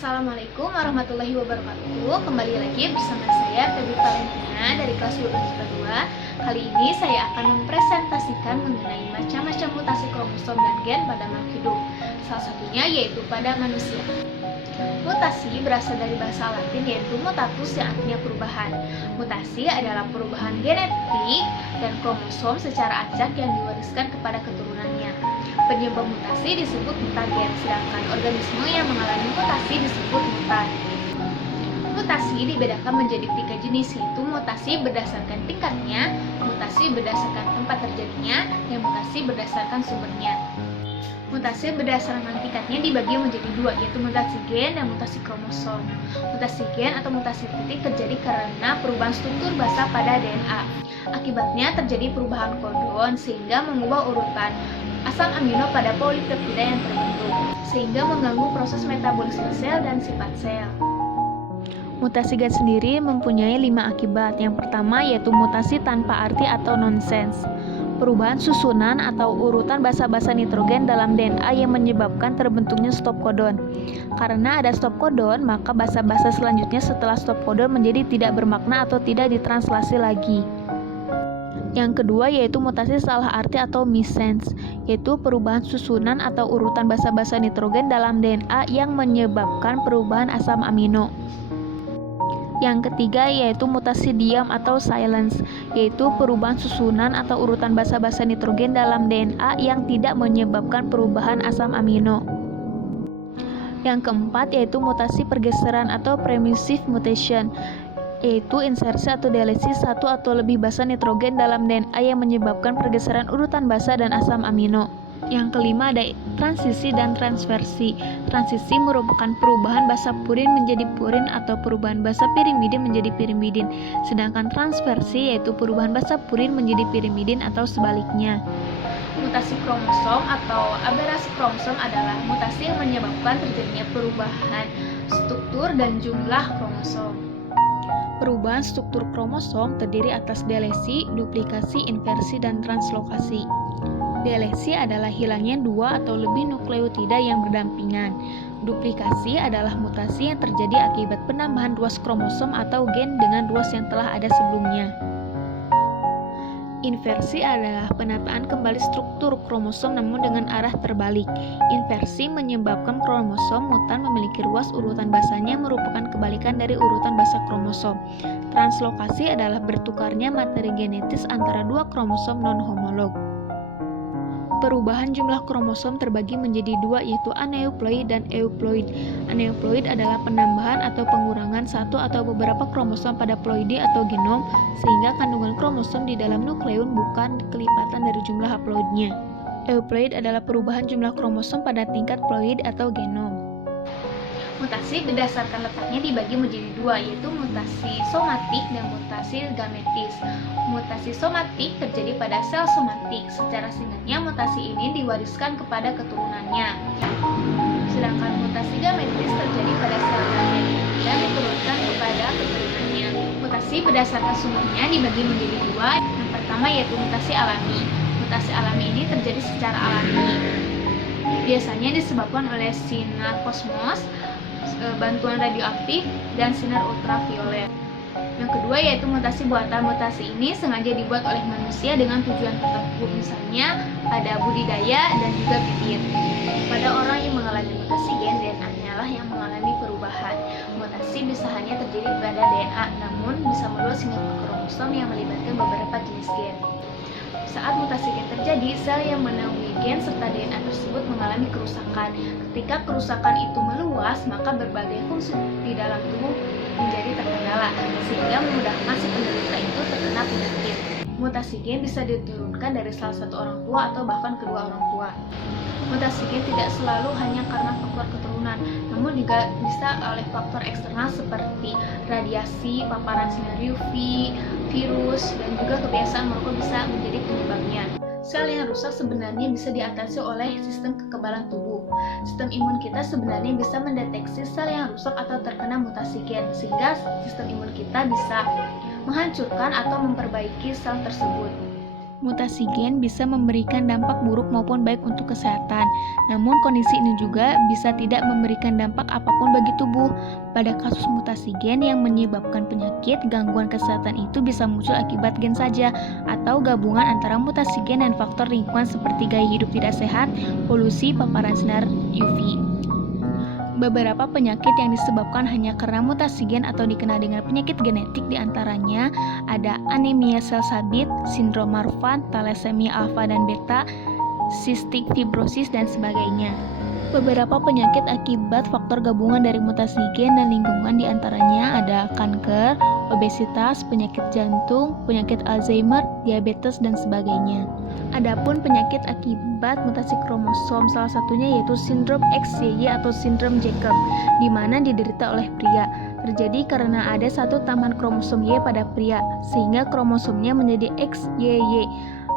Assalamualaikum warahmatullahi wabarakatuh. Kembali lagi bersama saya Febri Valentина dari kelas 12. Kali ini saya akan mempresentasikan mengenai macam-macam mutasi kromosom dan gen pada makhluk hidup. Salah satunya yaitu pada manusia. Mutasi berasal dari bahasa Latin yaitu mutatus yang artinya perubahan. Mutasi adalah perubahan genetik dan kromosom secara acak yang diwariskan kepada keturunannya. Penyebab mutasi disebut mutagen, sedangkan organisme yang mengalami mutasi disebut mutan. Mutasi dibedakan menjadi 3 jenis, yaitu mutasi berdasarkan tingkatnya, mutasi berdasarkan tempat terjadinya, dan mutasi berdasarkan sumbernya. Mutasi berdasarkan tingkatnya dibagi menjadi 2, yaitu mutasi gen dan mutasi kromosom. Mutasi gen atau mutasi titik terjadi karena perubahan struktur basa pada DNA. Akibatnya terjadi perubahan kodon sehingga mengubah urutan asam amino pada polipeptida yang terbentuk, sehingga mengganggu proses metabolisme sel dan sifat sel. Mutasi gen sendiri mempunyai 5 akibat. Yang pertama yaitu mutasi tanpa arti atau nonsens. Perubahan susunan atau urutan basa-basa nitrogen dalam DNA yang menyebabkan terbentuknya stop kodon. Karena ada stop kodon, maka basa-basa selanjutnya setelah stop kodon menjadi tidak bermakna atau tidak ditranslasi lagi. Yang kedua yaitu mutasi salah arti atau missense, yaitu perubahan susunan atau urutan basa-basa nitrogen dalam DNA yang menyebabkan perubahan asam amino. Yang ketiga yaitu mutasi diam atau silence, yaitu perubahan susunan atau urutan basa-basa nitrogen dalam DNA yang tidak menyebabkan perubahan asam amino. Yang keempat yaitu mutasi pergeseran atau permissive mutation, yaitu insersi atau delesi satu atau lebih basa nitrogen dalam DNA yang menyebabkan pergeseran urutan basa dan asam amino. Yang kelima ada transisi dan transversi. Transisi merupakan perubahan basa purin menjadi purin atau perubahan basa pirimidin menjadi pirimidin. Sedangkan transversi yaitu perubahan basa purin menjadi pirimidin atau sebaliknya. Mutasi kromosom atau aberasi kromosom adalah mutasi yang menyebabkan terjadinya perubahan struktur dan jumlah kromosom. Perubahan struktur kromosom terdiri atas delesi, duplikasi, inversi, dan translokasi. Delesi adalah hilangnya 2 atau lebih nukleotida yang berdampingan. Duplikasi adalah mutasi yang terjadi akibat penambahan ruas kromosom atau gen dengan ruas yang telah ada sebelumnya. Inversi adalah penataan kembali struktur kromosom namun dengan arah terbalik. Inversi menyebabkan kromosom mutan memiliki ruas urutan basanya merupakan kebalikan dari urutan basa kromosom. Translokasi adalah bertukarnya materi genetis antara 2 kromosom non-homolog. Perubahan jumlah kromosom terbagi menjadi 2 yaitu aneuploid dan euploid. Aneuploid adalah penambahan atau pengurangan satu atau beberapa kromosom pada ploide atau genom sehingga kandungan kromosom di dalam nukleum bukan kelipatan dari jumlah haploidnya. Euploid adalah perubahan jumlah kromosom pada tingkat ploid atau genom. Mutasi berdasarkan letaknya dibagi menjadi 2 yaitu mutasi somatik dan mutasi gametis. Mutasi somatik terjadi pada sel somatik. Secara singkatnya mutasi ini diwariskan kepada keturunannya. Sedangkan mutasi gametis terjadi pada sel gamet dan diturunkan kepada keturunannya. Mutasi berdasarkan sumbernya dibagi menjadi 2. Yang pertama yaitu mutasi alami. Mutasi alami ini terjadi secara alami. Biasanya disebabkan oleh sinar kosmos, bantuan radioaktif, dan sinar ultraviolet. Yang kedua yaitu mutasi buatan. Mutasi ini sengaja dibuat oleh manusia dengan tujuan tertentu, misalnya pada budidaya dan juga bibit. Pada orang yang mengalami mutasi gen, DNA-nya lah yang mengalami perubahan. Mutasi bisa hanya terjadi pada DNA, namun bisa meluas hingga ke kromosom yang melibatkan beberapa jenis gen. Saat mutasi gen terjadi, sel yang menaungi gen serta DNA tersebut mengalami kerusakan. Ketika kerusakan itu meluas, maka berbagai fungsi di dalam tubuh menjadi terkendala, sehingga memudahkan si penderita itu terkena penyakit. Mutasi gen bisa diturunkan dari salah satu orang tua atau bahkan kedua orang tua. Mutasi gen tidak selalu hanya karena faktor keturunan, namun juga bisa oleh faktor eksternal seperti radiasi, paparan sinar UV, virus, dan juga kebiasaan merokok bisa menjadi penyebabnya. Sel yang rusak sebenarnya bisa diatasi oleh sistem kekebalan tubuh. Sistem imun kita sebenarnya bisa mendeteksi sel yang rusak atau terkena mutasi gen, sehingga sistem imun kita bisa menghancurkan atau memperbaiki sel tersebut. Mutasi gen bisa memberikan dampak buruk maupun baik untuk kesehatan. Namun kondisi ini juga bisa tidak memberikan dampak apapun bagi tubuh. Pada kasus mutasi gen yang menyebabkan penyakit, gangguan kesehatan itu bisa muncul akibat gen saja atau gabungan antara mutasi gen dan faktor lingkungan seperti gaya hidup tidak sehat, polusi, paparan sinar UV. Beberapa penyakit yang disebabkan hanya karena mutasi gen atau dikenal dengan penyakit genetik diantaranya ada anemia sel sabit, sindrom Marfan, thalassemia alfa dan beta, cystic fibrosis, dan sebagainya. Beberapa penyakit akibat faktor gabungan dari mutasi gen dan lingkungan diantaranya ada kanker, obesitas, penyakit jantung, penyakit Alzheimer, diabetes, dan sebagainya. Adapun penyakit akibat mutasi kromosom salah satunya yaitu sindrom XYY atau sindrom Jacob, di mana diderita oleh pria. Terjadi karena ada satu tambahan kromosom Y pada pria, sehingga kromosomnya menjadi XYY.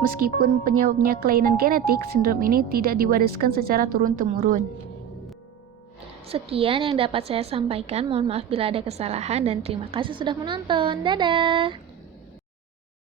Meskipun penyebabnya kelainan genetik, sindrom ini tidak diwariskan secara turun-temurun. Sekian yang dapat saya sampaikan, mohon maaf bila ada kesalahan dan terima kasih sudah menonton. Dadah!